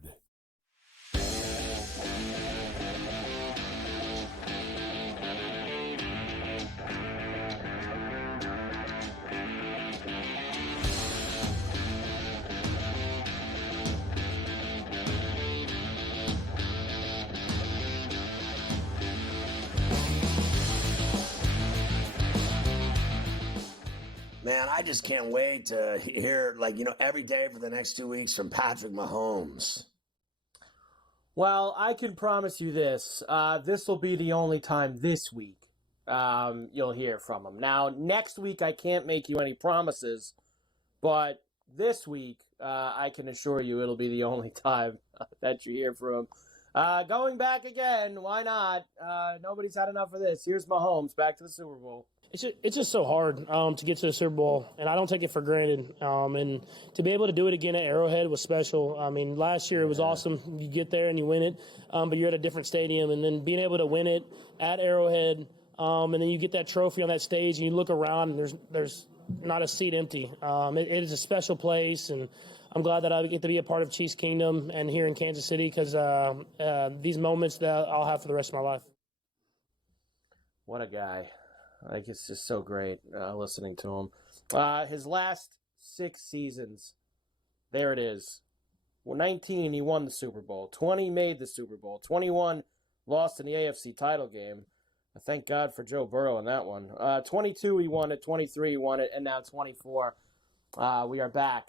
Man, I just can't wait to hear, every day for the next 2 weeks from Patrick Mahomes. Well, I can promise you this. This will be the only time this week you'll hear from him. Now, next week, I can't make you any promises, but this week, I can assure you it'll be the only time that you hear from him. Going back again, why not? Nobody's had enough of this. Here's Mahomes back to the Super Bowl. It's just so hard to get to the Super Bowl, and I don't take it for granted. And to be able to do it again at Arrowhead was special. I mean, last year it was awesome. You get there and you win it, but you're at a different stadium. And then being able to win it at Arrowhead, and then you get that trophy on that stage, and you look around, and there's not a seat empty. It is a special place, and I'm glad that I get to be a part of Chiefs Kingdom and here in Kansas City because these moments that I'll have for the rest of my life. What a guy. It's just so great listening to him. His last 6 seasons, there it is. 19, he won the Super Bowl. 20, made the Super Bowl. 21, lost in the AFC title game. Thank God for Joe Burrow in that one. 22, he won it. 23, he won it. And now 24, we are back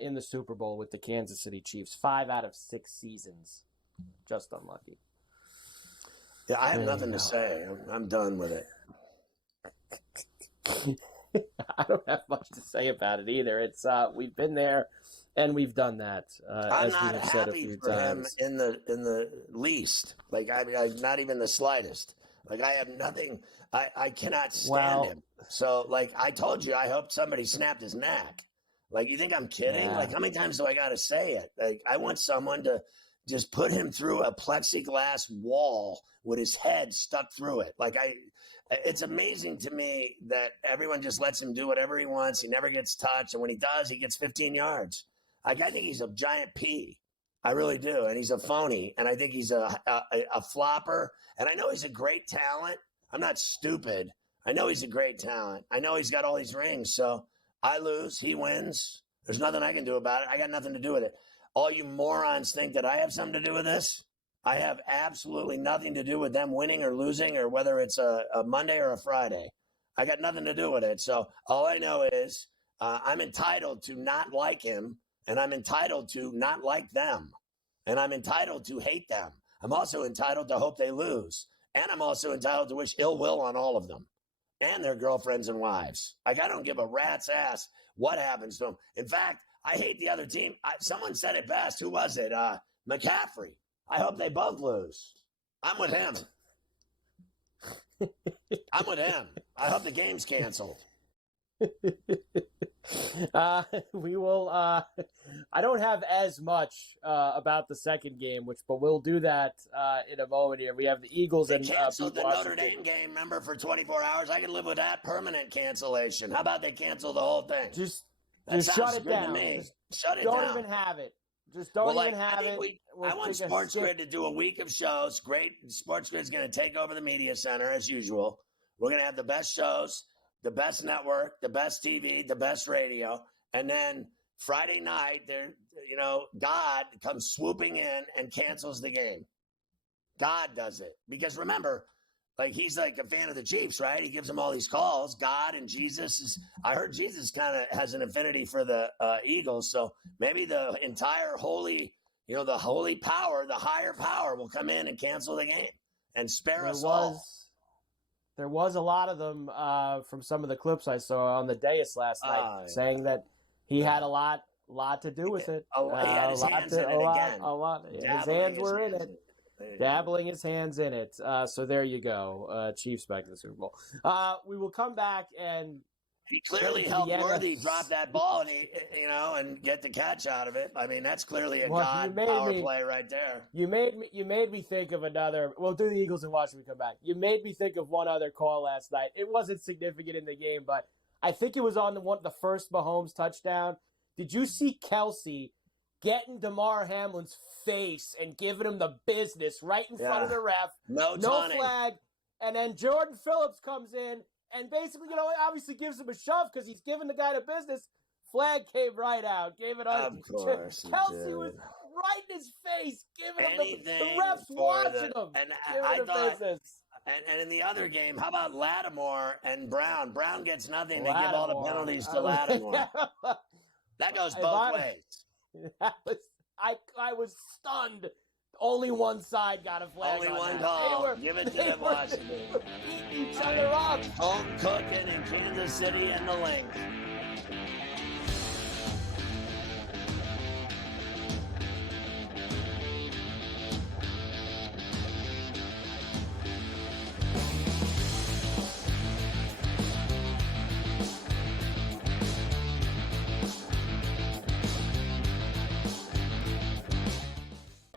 in the Super Bowl with the Kansas City Chiefs. 5 out of 6 seasons. Just unlucky. Yeah, I have nothing to say. I'm done with it. I don't have much to say about it either. It's we've been there and we've done that. I'm as not we have said a happy few for times. him in the least. Not even the slightest. I have nothing. I cannot stand him. So I told you, I hope somebody snapped his neck. You think I'm kidding? Yeah. How many times do I got to say it? I want someone to just put him through a plexiglass wall with his head stuck through it. It's amazing to me that everyone just lets him do whatever he wants. He never gets touched. And when he does, he gets 15 yards. I think he's a giant P. I really do. And he's a phony. And I think he's a flopper. And I know he's a great talent. I'm not stupid. I know he's a great talent. I know he's got all these rings. So I lose. He wins. There's nothing I can do about it. I got nothing to do with it. All you morons think that I have something to do with this. I have absolutely nothing to do with them winning or losing or whether it's a Monday or a Friday. I got nothing to do with it. So all I know is I'm entitled to not like him, and I'm entitled to not like them, and I'm entitled to hate them. I'm also entitled to hope they lose, and I'm also entitled to wish ill will on all of them. and their girlfriends and wives. Like, I don't give a rat's ass what happens to them. In fact, I hate the other team. Someone said it best. Who was it? McCaffrey. I hope they both lose. I'm with him. I'm with him. I hope the game's canceled. We will. I don't have as much about the second game, but we'll do that in a moment. Here we have the Eagles they and canceled the Notre Dame game. Remember, for 24 hours, I can live with that permanent cancellation. How about they cancel the whole thing? Just shut it down. Shut it down. Don't even have it. Just don't even have it. I want SportsGrid to do a week of shows. Great. SportsGrid is going to take over the media center as usual. We're going to have the best shows, the best network, the best TV, the best radio. And then Friday night, God comes swooping in and cancels the game. God does it. Because remember, he's like a fan of the Chiefs, right? He gives them all these calls. God and Jesus I heard Jesus kind of has an affinity for the Eagles. So maybe the entire holy power, the higher power will come in and cancel the game and spare us all. There was a lot of them from some of the clips I saw on the dais last night saying that he had a lot to do with it. He had his hands in it again. A lot. His hands were in it. Dabbling his hands in it. So there you go. Chiefs back in the Super Bowl. We will come back and he clearly helped Worthy drop that ball and get the catch out of it. I mean, that's clearly a God power play right there. You made me think of another. We'll do the Eagles and watch when we come back. You made me think of one other call last night. It wasn't significant in the game, but I think it was on the first Mahomes touchdown. Did you see Kelsey getting DeMar Hamlin's face and giving him the business right in front of the ref? No flag. And then Jordan Phillips comes in and basically, obviously gives him a shove because he's giving the guy the business. Flag came right out. Gave it on. Of course. Kelsey was right in his face, giving him the refs watching him. And I thought, and in the other game, how about Lattimore and Brown? Brown gets nothing. They give all the penalties to Lattimore. That goes both ways. I was stunned. Only one side got a flag. Only one call. Give it to the Washington. Each other up. Home cooking in Kansas City and the Lynx.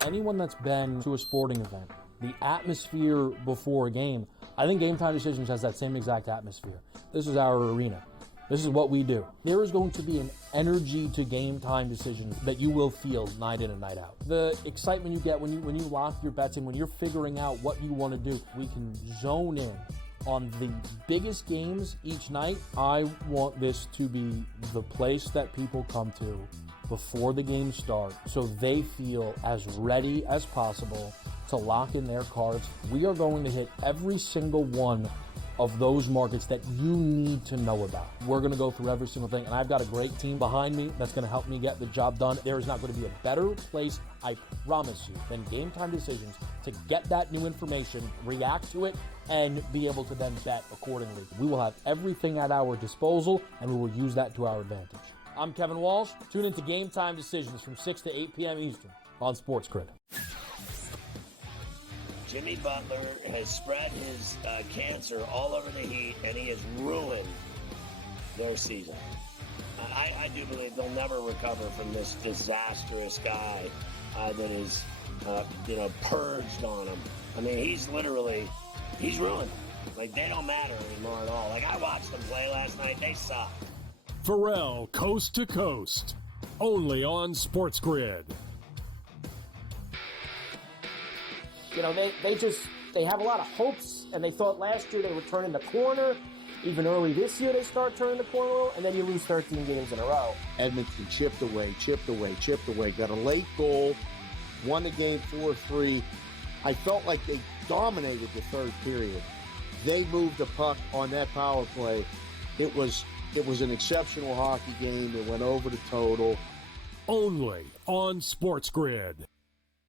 Anyone that's been to a sporting event, the atmosphere before a game, I think Game Time Decisions has that same exact atmosphere. This is our arena. This is what we do. There is going to be an energy to Game Time Decisions that you will feel night in and night out. The excitement you get when you lock your bets in, when you're figuring out what you want to do, we can zone in on the biggest games each night. I want this to be the place that people come to before the games start so they feel as ready as possible to lock in their cards. We are going to hit every single one of those markets that you need to know about. We're going to go through every single thing, and I've got a great team behind me that's going to help me get the job done. There is not going to be a better place, I promise you, than Game Time Decisions to get that new information, react to it, and be able to then bet accordingly. We will have everything at our disposal, and we will use that to our advantage. I'm Kevin Walsh. Tune into Game Time Decisions from 6 to 8 p.m. Eastern on SportsGrid. Jimmy Butler has spread his cancer all over the Heat, and he has ruined their season. I do believe they'll never recover from this disastrous guy that is, purged on him. I mean, he's ruined. Like, they don't matter anymore at all. Like, I watched them play last night. They suck. Ferrall, coast to coast, only on SportsGrid. They have a lot of hopes, and they thought last year they would turn in the corner. Even early this year, they start turning the corner, and then you lose 13 games in a row. Edmonton chipped away, got a late goal, won the game 4-3. I felt like they dominated the third period. They moved the puck on that power play. It was an exceptional hockey game. It went over the total. Only on SportsGrid.